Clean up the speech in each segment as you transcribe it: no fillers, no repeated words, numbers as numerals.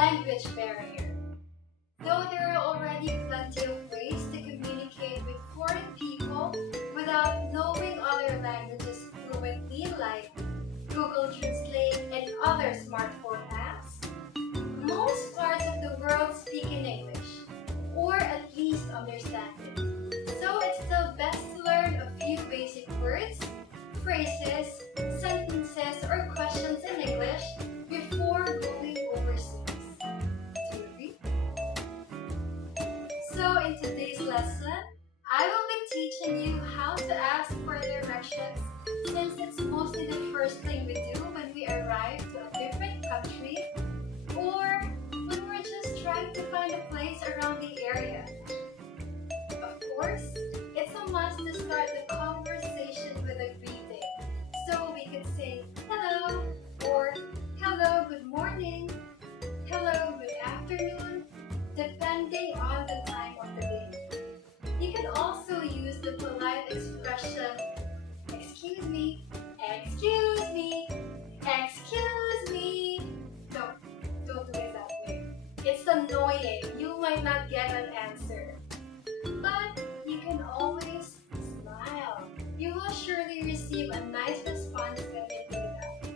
language barrier. Though there are already plenty of ways to communicate with foreign people without knowing other languages fluently, like Google Translate and other smartphone apps, most parts of the world speak in English, or at least understand it. So it's still best to learn a few basic words, phrases, sentences, or questions in English before going overseas. Do you agree? So in today's lesson, I will be teaching you how to ask for directions, since it's mostly the first thing we do when we arrive to a different country or when we're just trying to find a place around the area. Of course, it's a must to start the conversation with a greeting. So we could say hello, or hello, good morning, hello, good afternoon, depending on the time of the day. You can also use the polite expression, excuse me, excuse me, excuse me. No, don't do it that way. It's annoying. You might not get an answer. But you can always smile. You will surely receive a nice response when you do that.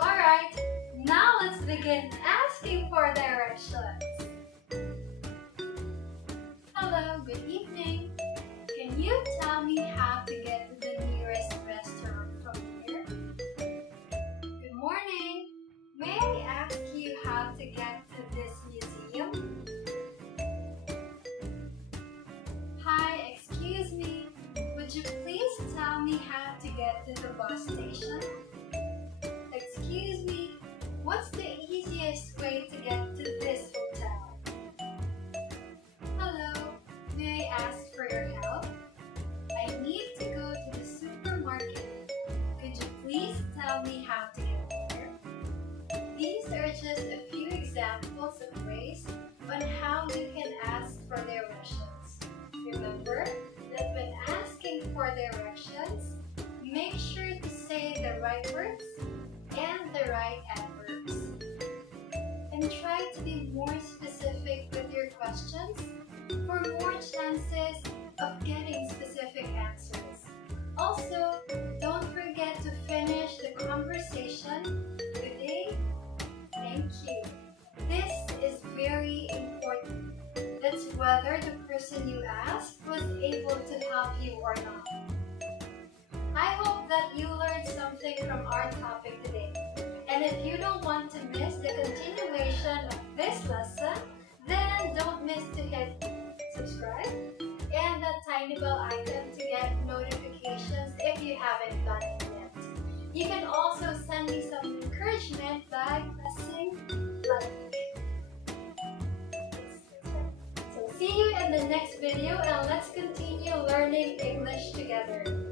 Alright, now let's begin asking for directions. Hello, good evening. Can you tell me how to get to the nearest restaurant from here? Good morning. May I ask you how to get to this museum? Hi, excuse me. Would you please tell me how to get to the bus station? Excuse me. What's the easiest way to get to this hotel? Hello. May I ask for your help? I need to go to the supermarket. Could you please tell me how to get there? These are just a few examples of ways on how you can ask for directions. Remember that when asking for directions, make sure to say the right words and the right adverbs. And try to be more specific with your questions for more chances of getting specific answers. Also, don't forget to finish the conversation with a thank you. This is very important. That's whether the person you asked was able to help you or not. I hope that you learned something from our topic today. And if you don't want to miss the continuation of this lesson, then don't miss to hit subscribe and that tiny bell icon to get notifications if you haven't done it yet. You can also send me some encouragement by pressing like. So see you in the next video, and let's continue learning English together.